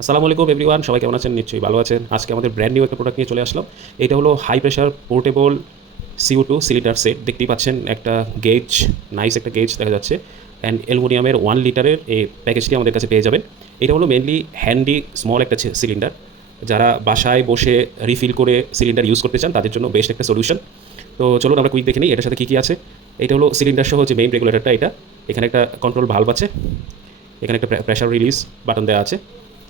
আসসালামু আলাইকুম এভরিওয়ান, সবাই কেমন আছেন? নিশ্চয়ই ভালো আছেন। আজকে আমাদের ব্র্যান্ড নিউ একটা প্রোডাক্ট নিয়ে চলে আসলাম। এটা হলো high pressure portable CO2 cylinder set. দেখতেই পাচ্ছেন একটা গেজ, নাইস একটা গেজ দেখা যাচ্ছে। অ্যান্ড অ্যালুমিনিয়ামের 1 লিটারের এই প্যাকেজটি আমাদের কাছে পেয়ে যাবেন। এটা হলো মেনলি হ্যান্ডি স্মল একটা সিলিন্ডার। যারা বাসায় বসে রিফিল করে সিলিন্ডার ইউজ করতে চান তাদের জন্য বেস্ট একটা সলিউশন। তো চলুন আমরা কুইক দেখে নিই এটার সাথে কী কী আছে। এটা হলো সিলিন্ডার সহ যে মেইন রেগুলেটরটা এটা। এখানে একটা কন্ট্রোল ভালভ আছে, এখানে একটা প্রেশার রিলিজ বাটন দেওয়া আছে।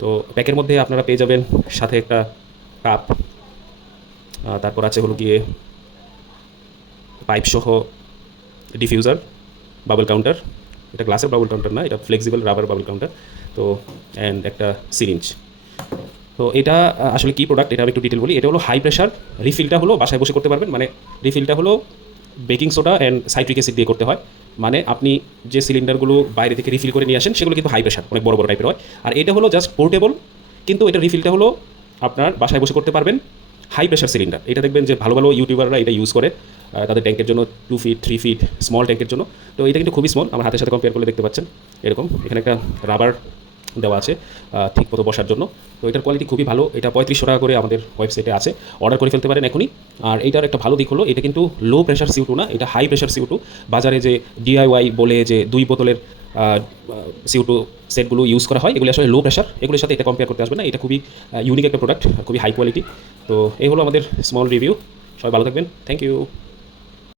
তো প্যাকের মধ্যে আপনারা পেয়ে যাবেন সাথে একটা কাপ, তারপর আছে হলো গিয়ে পাইপ সহ ডিফিউজার, বাবল কাউন্টার। এটা গ্লাসের বাবল কাউন্টার না, এটা ফ্লেক্সিবল রাবার বাবল কাউন্টার। তো অ্যান্ড একটা সিরিঞ্জ। তো এটা আসলে কী প্রোডাক্ট এটা আমি একটু ডিটেল বলি। এটা হলো হাই প্রেশার। রিফিলটা হলো বাসায় বসে করতে পারবেন, মানে রিফিলটা হলো baking soda and citric acid দিয়ে করতে হয়। মানে আপনি যে সিলিন্ডারগুলো বাইরে থেকে রিফিল করে নিয়ে আসেন সেগুলো কিন্তু হাই প্রেশার, অনেক বড় বড় টাইপের হয়। আর এটা হলো জাস্ট পোর্টেবল, কিন্তু এটা রিফিলটা হলো আপনার বাসায় বসে করতে পারবেন। হাই প্রেশার সিলিন্ডার এটা দেখবেন যে ভালো ভালো ইউটিউবাররা এটা ইউজ করে তাদের ট্যাঙ্কের জন্য 2 ফিট 3 ফিট স্মল ট্যাঙ্কের জন্য। তো এটা কিন্তু খুবই স্মল, আমার হাতের সাথে কম্পেয়ার করলে দেখতে পাচ্ছেন এরকম। এখানে একটা রাবার দেওয়া আছে ঠিক মতো বসার জন্য। তো এটার কোয়ালিটি খুবই ভালো। এটা 3500 টাকা করে আমাদের ওয়েবসাইটে আছে, অর্ডার করে ফেলতে পারেন এখনই। আর এইটার একটা ভালো দিক হলো এটা কিন্তু লো প্রেশার CO2 না, এটা হাই প্রেশার CO2। বাজারে যে DIY বলে যে 2 বোতলের CO2 সেটগুলো ইউজ করা হয়, এগুলি আসলে লো প্রেশার, এগুলির সাথে এটা কম্পেয়ার করতে আসবে না। এটা খুবই ইউনিক একটা প্রোডাক্ট, খুবই হাই কোয়ালিটি। তো এই হলো আমাদের স্মল রিভিউ। সবাই ভালো থাকবেন, থ্যাংক ইউ।